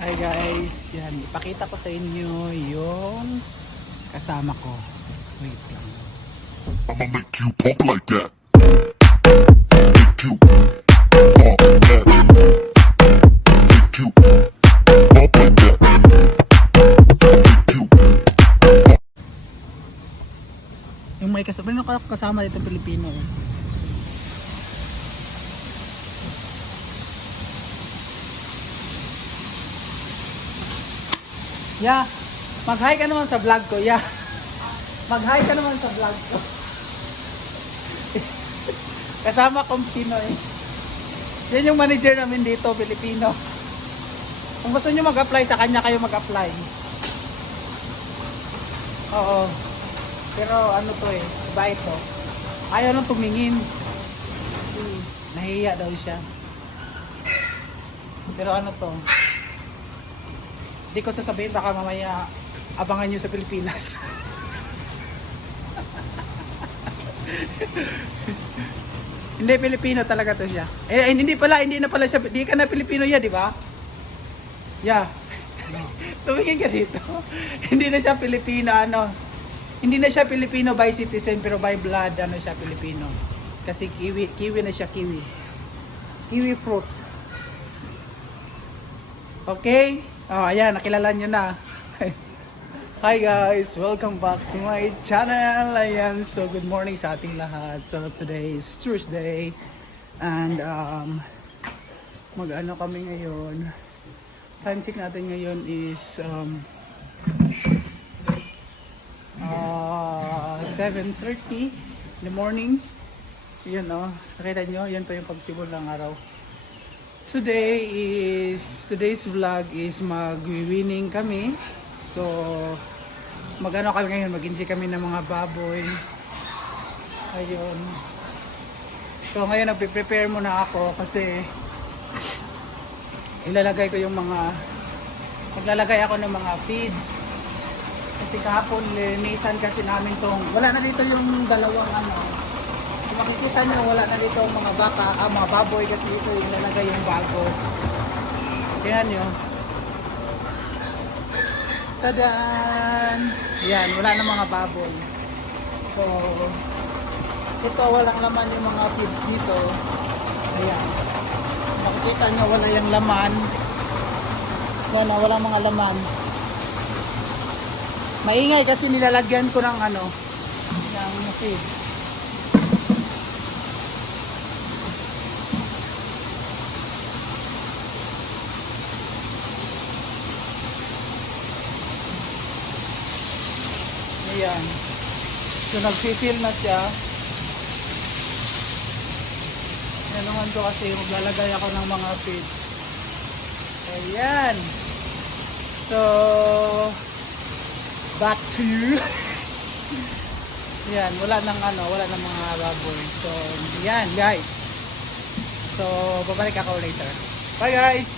Hi guys, yan, ipakita ko sa inyo yung kasama ko. Wait lang. I'ma make you pump like that. Make you pump like that. Make you pump like that. Make you Yung may kasama dito Pilipino. Yeah, mag-hi ka naman sa vlog ko. Yeah. Mag-hi ka naman sa vlog ko. Kasama kong Pinoy. Yan yung manager namin dito, Pilipino. Kung gusto nyo mag-apply sa kanya, kayo mag-apply. Oo. Pero ano to eh, bait to. Ayaw nang tumingin. Nahihiya daw siya. Pero ano to, hindi ko sasabihin, baka mamaya abangan nyo sa Pilipinas. Hindi, Pilipino talaga to siya. Hindi na pala siya, di ka na Pilipino ya, di ba? Yeah. Tumingin ka dito. Hindi na siya Pilipino, ano. Hindi na siya Pilipino by citizen, pero by blood, ano siya, Pilipino. Kasi kiwi na siya, kiwi. Kiwi fruit. Okay? Oh, ayan, nakilala nyo na. Hi guys, welcome back to my channel. Ayan, so good morning sa ating lahat. So today is Thursday and mag-ano kami ngayon. Time check natin ngayon is 7:30 in the morning. Yun oh, nakita nyo, yan pa yung pagsibol ng araw. Today's vlog is mag-winning kami. So mag-ano kami ngayon, mag-enjoy kami ng mga baboy. Ayun. So ngayon nagpe-prepare muna ako kasi maglalagay ako ng mga feeds. Kasi kahapon linisan kasi namin tong, wala na dito yung dalawang ano. Kung makikita nyo, wala na dito ang mga baka, mga baboy kasi dito yung lalagay yung bago. Tingnan nyo. Tadan! Yan, wala na mga baboy. So, ito walang laman yung mga feeds dito. Ayan. Makikita nyo, wala yung laman. Walang mga laman. Maingay kasi nilalagyan ko ng ano, ng feeds. Ayan. So nag-fill na siya. Yan naman to kasi maglalagay ako ng mga feeds. Ayan. So back to you. Yan, wala nang mga baboy. So yan guys. So babalik ako later. Bye guys.